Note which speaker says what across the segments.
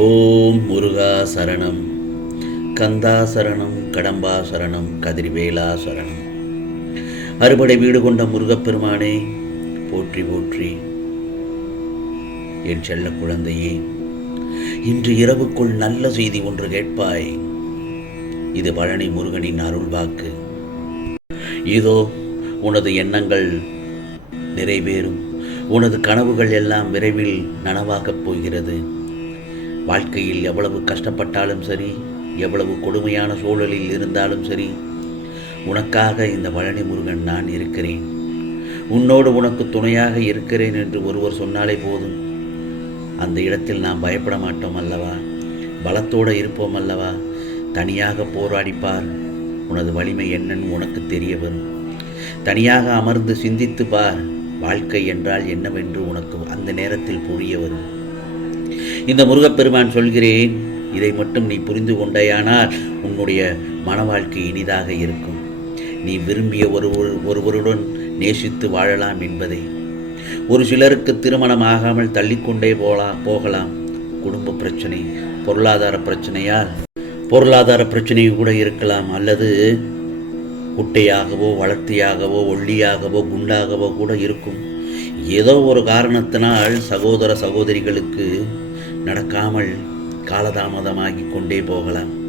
Speaker 1: ஓம் முருகா சரணம். கந்தா சரணம் கடம்பா சரணம் கதிர்வேலா சரணம். அறுபடை வீடு கொண்ட முருகப்பெருமானே போற்றி போற்றி. என் செல்ல குழந்தையே இன்று இரவுக்குள் நல்ல செய்தி ஒன்று கேட்பாய். இது பழனி முருகனின் அருள்வாக்கு இதோ உனது எண்ணங்கள் நிறைவேறும். உனது கனவுகள் எல்லாம் விரைவில் நனவாகப் போகிறது. வாழ்க்கையில் எவ்வளவு கஷ்டப்பட்டாலும் சரி எவ்வளவு கொடுமையான சூழலில் இருந்தாலும் சரி உனக்காக இந்த பழனி முருகன் நான் இருக்கிறேன். உன்னோடு உனக்கு துணையாக இருக்கிறேன் என்று ஒருவர் சொன்னாலே போதும். அந்த இடத்தில் நாம் பயப்பட மாட்டோம் அல்லவா? பலத்தோடு இருப்போம் அல்லவா? தனியாக போராடிப்பார். உனது வலிமை என்னன்னு உனக்கு தெரிய வரும். தனியாக அமர்ந்து சிந்தித்து பார். வாழ்க்கை என்றால் என்னவென்று உனக்கு அந்த நேரத்தில் புரிய வரும். இந்த முருகப்பெருமான் சொல்கிறேன் இதை மட்டும் நீ புரிந்து கொண்டேயானால் உன்னுடைய மன வாழ்க்கை இனிதாக இருக்கும். நீ விரும்பிய ஒருவர் ஒருவருடன் நேசித்து வாழலாம் என்பதே. ஒரு சிலருக்கு திருமணம் ஆகாமல் தள்ளிக்கொண்டே போகலாம் போகலாம். குடும்ப பிரச்சனை பொருளாதார பிரச்சனையால் பொருளாதார பிரச்சனையும் கூட இருக்கலாம். அல்லது குட்டையாகவோ வளர்த்தியாகவோ ஒல்லியாகவோ குண்டாகவோ கூட இருக்கும். ஏதோ ஒரு காரணத்தினால் சகோதர சகோதரிகளுக்கு நடக்காமல் காலதாமதமாகி கொண்டே போகலாம்.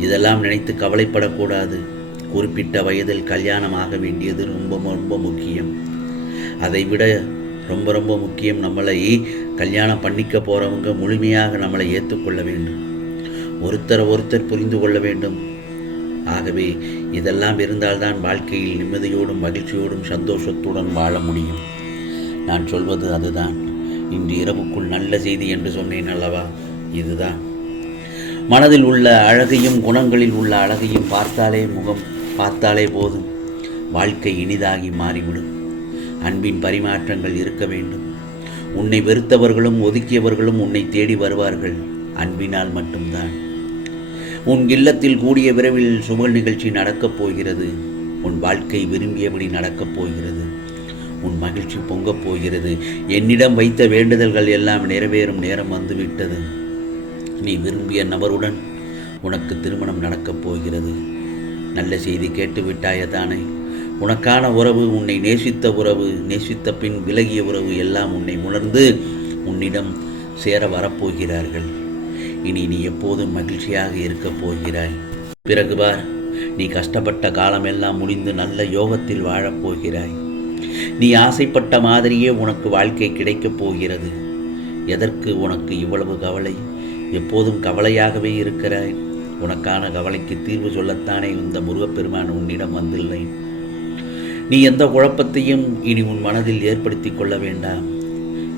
Speaker 1: இதெல்லாம் நினைத்து கவலைப்படக்கூடாது. குறிப்பிட்ட வயதில் கல்யாணம் ஆக வேண்டியது ரொம்ப ரொம்ப முக்கியம். அதை விட ரொம்ப ரொம்ப முக்கியம் நம்மளை கல்யாணம் பண்ணிக்க போகிறவங்க முழுமையாக நம்மளை ஏற்றுக்கொள்ள வேண்டும். ஒருத்தரை ஒருத்தர் புரிந்து கொள்ள வேண்டும். ஆகவே இதெல்லாம் இருந்தால்தான் வாழ்க்கையில் நிம்மதியோடும் மகிழ்ச்சியோடும் சந்தோஷத்துடன் வாழ முடியும். நான் சொல்வது அதுதான். இன்று இரவுக்குள் நல்ல செய்தி என்று சொன்னேன் அல்லவா? இதுதான். மனதில் உள்ள அழகையும் குணங்களில் உள்ள அழகையும் பார்த்தாலே முகம் பார்த்தாலே போதும். வாழ்க்கை இனிதாகி மாறிவிடும். அன்பின் பரிமாற்றங்கள் இருக்க வேண்டும். உன்னை வெறுத்தவர்களும் ஒதுக்கியவர்களும் உன்னை தேடி வருவார்கள். அன்பினால் மட்டும்தான். உன் இல்லத்தில் கூடிய விரைவில் சுபல் நிகழ்ச்சி நடக்கப் போகிறது. உன் வாழ்க்கை விரும்பியபடி நடக்கப் போகிறது. உன் மகிழ்ச்சி பொங்கப் போகிறது. என்னிடம் வைத்த வேண்டுதல்கள் எல்லாம் நிறைவேறும் நேரம் வந்துவிட்டது. நீ விரும்பிய நபருடன் உனக்கு திருமணம் நடக்கப் போகிறது. நல்ல செய்தி கேட்டுவிட்டாய தானே. உனக்கான உறவு உன்னை நேசித்த உறவு நேசித்த பின் விலகிய உறவு எல்லாம் உன்னை உணர்ந்து உன்னிடம் சேர வரப்போகிறார்கள். இனி நீ எப்போதும் மகிழ்ச்சியாக இருக்கப் போகிறாய். பிறகு பார் நீ கஷ்டப்பட்ட காலமெல்லாம் முடிந்து நல்ல யோகத்தில் வாழப் போகிறாய். நீ ஆசைப்பட்ட மாதிரியே உனக்கு வாழ்க்கை கிடைக்கப் போகிறது. எதற்கு உனக்கு இவ்வளவு கவலை? எப்போதும் கவலையாகவே இருக்கிறாய். உனக்கான கவலைக்கு தீர்வு சொல்லத்தானே இந்த முருகப்பெருமான் உன்னிடம் வந்துள்ளேன் நீ எந்த குழப்பத்தையும் இனி உன் மனதில் ஏற்படுத்தி கொள்ள வேண்டாம்.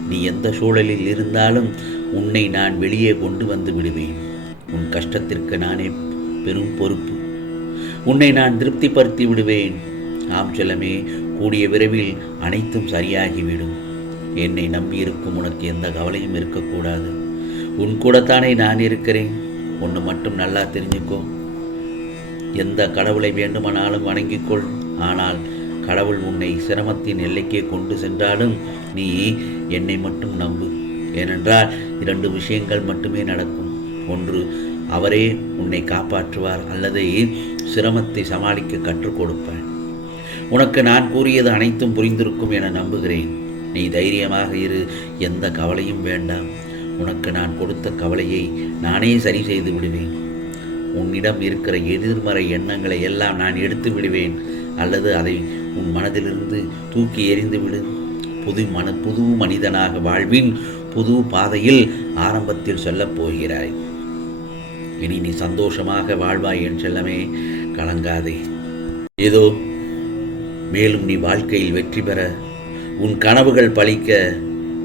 Speaker 1: நீ எந்த சூழலில் இருந்தாலும் உன்னை நான் வெளியே கொண்டு வந்து விடுவேன். உன் கஷ்டத்திற்கு நானே பெரும் பொறுப்பு. உன்னை நான் திருப்திப்படுத்தி விடுவேன். ஆம் செல்லமே கூடிய விரைவில் அனைத்தும் சரியாகிவிடும். என்னை நம்பியிருக்கும் உனக்கு எந்த கவலையும் இருக்கக்கூடாது. உன் கூடத்தானே நான் இருக்கிறேன். ஒன்று மட்டும் நல்லா தெரிஞ்சுக்கோ. எந்த கடவுளை வேண்டுமானாலும் வணங்கிக்கொள். ஆனால் கடவுள் உன்னை சிரமத்தின் எல்லைக்கே கொண்டு சென்றாலும் நீ என்னை மட்டும் நம்பு. ஏனென்றால் இரண்டு விஷயங்கள் மட்டுமே நடக்கும். ஒன்று அவரே உன்னை காப்பாற்றுவார் அல்லது சிரமத்தை சமாளிக்க கற்றுக் கொடுப்பார். உனக்கு நான் கூறியது அனைத்தும் புரிந்திருக்கும் என நம்புகிறேன். நீ தைரியமாக இரு எந்த கவலையும் வேண்டாம். உனக்கு நான் கொடுத்த கவலையை நானே சரி செய்து விடுவேன். உன்னிடம் இருக்கிற எதிர்மறை எண்ணங்களை எல்லாம் நான் எடுத்து விடுவேன். அல்லது அதை உன் மனதிலிருந்து தூக்கி எறிந்து விடு. புது மன புது மனிதனாக வாழ்வின் புது பாதையில் ஆரம்பத்தில் சொல்லப் போகிறாய். இனி நீ சந்தோஷமாக வாழ்வாய் என் செல்லமே கலங்காதே. ஏதோ மேலும் நீ வாழ்க்கையில் வெற்றி பெற உன் கனவுகள் பழிக்க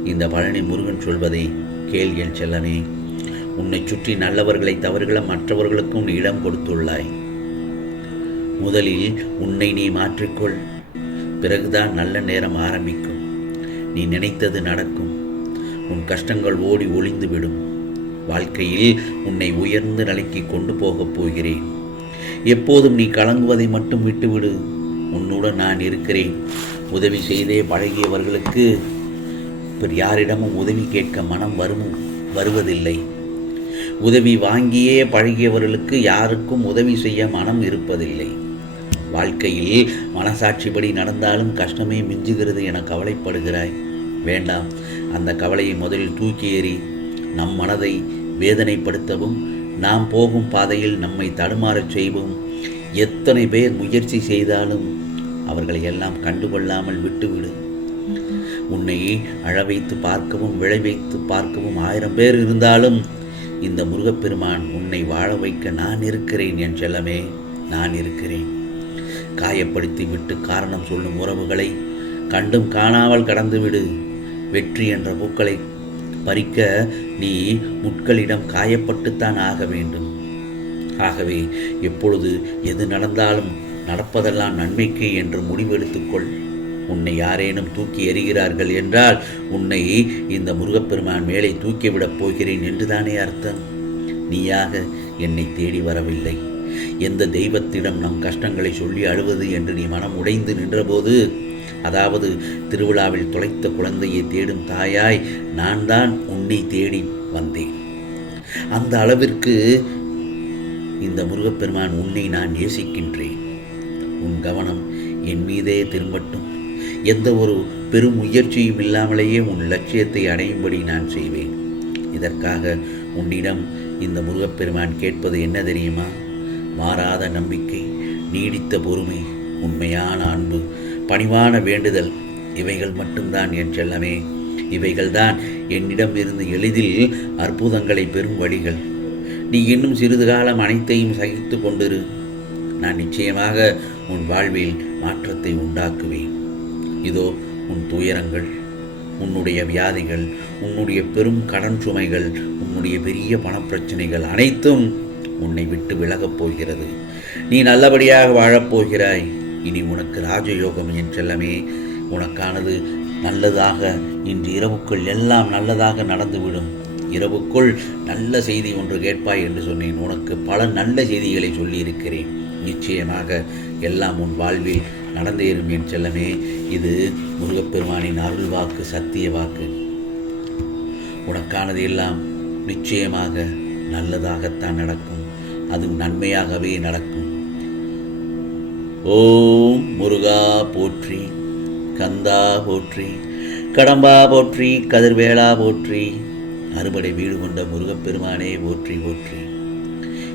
Speaker 1: இந்த பழனி முருகன் சொல்வதை கேள்விகள் செல்லமே. உன்னை சுற்றி நல்லவர்களை தவறுகளை மற்றவர்களுக்கும் நீ இடம் கொடுத்துள்ளாய். முதலில் உன்னை நீ மாற்றிக்கொள். பிறகுதான் நல்ல நேரம் ஆரம்பிக்கும். நீ நினைத்தது நடக்கும். உன் கஷ்டங்கள் ஓடி ஒளிந்துவிடும். வாழ்க்கையில் உன்னை உயர்ந்து நிலைக்கு கொண்டு போகப் போகிறேன். எப்போதும் நீ கலங்குவதை மட்டும் விட்டுவிடு. உன்னுடன் நான் இருக்கிறேன். உதவி செய்தே பழகியவர்களுக்கு இப்போ யாரிடமும் உதவி கேட்க மனம் வரும்? வருவதில்லை. உதவி வாங்கியே பழகியவர்களுக்கு யாருக்கும் உதவி செய்ய மனம் இருப்பதில்லை. வாழ்க்கையில் மனசாட்சிப்படி நடந்தாலும் கஷ்டமே மிஞ்சுகிறது என கவலைப்படுகிறாய். வேண்டாம். அந்த கவலையை முதலில் தூக்கி எறி நம் மனதை வேதனைப்படுத்தவும் நாம் போகும் பாதையில் நம்மை தடுமாறச் செய்வோம் எத்தனை பேர் முயற்சி செய்தாலும் அவர்களை எல்லாம் கண்டுகொள்ளாமல் விட்டுவிடு. உன்னை அழ வைத்து பார்க்கவும் விளைவைத்து பார்க்கவும் ஆயிரம் பேர் இருந்தாலும் இந்த முருகப்பெருமான் உன்னை வாழ வைக்க நான் இருக்கிறேன் என் செல்லமே நான் இருக்கிறேன். காயப்படுத்தி விட்டு காரணம் சொல்லும் உறவுகளை கண்டும் காணாமல் கடந்துவிடு. வெற்றி என்ற பூக்களை பறிக்க நீ முட்களிடம் காயப்பட்டுத்தான் ஆக வேண்டும். ஆகவே எப்பொழுது எது நடந்தாலும் நடப்பதெல்லாம் நன்மைக்கு என்று முடிவெடுத்துக்கொள். உன்னை யாரேனும் தூக்கி எறிகிறார்கள் என்றால் உன்னை இந்த முருகப்பெருமான் மேலே தூக்கிவிடப் போகிறேன் என்றுதானே அர்த்தம்? நீயாக என்னை தேடி வரவில்லை. எந்த தெய்வத்திடம் நம் கஷ்டங்களை சொல்லி அழுவது என்று நீ மனம் உடைந்து நின்றபோது அதாவது திருவிழாவில் தொலைத்த குழந்தையை தேடும் தாயாய் நான் தான் உன்னை தேடி வந்தேன். அந்த அளவிற்கு இந்த முருகப்பெருமான் உன்னை நான் நேசிக்கின்றேன். உன் கவனம் என் மீதே திரும்பட்டும். எந்த ஒரு பெரும் முயற்சியும் இல்லாமலேயே உன் லட்சியத்தை அடையும்படி நான் செய்வேன். இதற்காக உன்னிடம் இந்த முருகப்பெருமான் கேட்பது என்ன தெரியுமா? மாறாத நம்பிக்கை நீடித்த பொறுமை உண்மையான அன்பு பணிவான வேண்டுதல் இவைகள் மட்டும்தான் என் செல்லமே. இவைகள்தான் என்னிடம் இருந்து எளிதில் அற்புதங்களை பெறும் வழிகள். நீ இன்னும் சிறிது காலம் அனைத்தையும் சகித்து கொண்டிரு. நான் நிச்சயமாக உன் வாழ்வில் மாற்றத்தை உண்டாக்குவேன். இதோ உன் துயரங்கள் உன்னுடைய வியாதிகள் உன்னுடைய பெரும் கடன் சுமைகள் உன்னுடைய பெரிய பணப்பிரச்சனைகள் அனைத்தும் உன்னை விட்டு விலகப் போகிறது. நீ நல்லபடியாக வாழப்போகிறாய் இனி உனக்கு ராஜயோகம் என் செல்லமே. உனக்கானது நல்லதாக இன்று இரவுக்குள் எல்லாம் நல்லதாக நடந்துவிடும். இரவுக்குள் நல்ல செய்தி ஒன்று கேட்பாய் என்று சொன்னேன். உனக்கு பல நல்ல செய்திகளை சொல்லியிருக்கிறேன். நிச்சயமாக எல்லாம் உன் வாழ்வில் நடந்தேறும் என் செல்லமே. இது முருகப்பெருமானின் அருள் வாக்கு சத்திய வாக்கு. உனக்கானது எல்லாம் நிச்சயமாக நல்லதாகத்தான் நடக்கும். அது நன்மையாகவே நடக்கும். ஓம் முருகா போற்றி கந்தா போற்றி கடம்பா போற்றி கதிர்வேளா போற்றி. அறுபடை வீடு கொண்ட முருகப்பெருமானே ஓற்றி ஓற்றி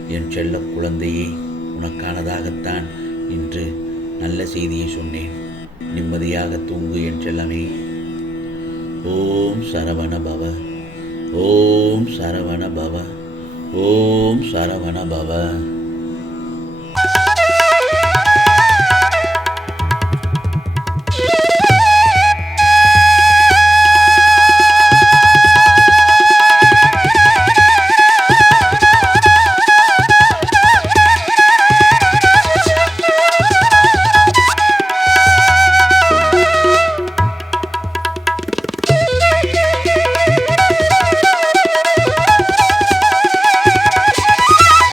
Speaker 1: என் செல்ல குழந்தையே உனக்கானதாகத்தான் இன்று நல்ல செய்தியை சொன்னேன். நிம்மதியாக தூங்கு என் செல்லமே. ஓம் சரவண பவ. ஓம் சரவண பவ. ஓம் சரவண பவ.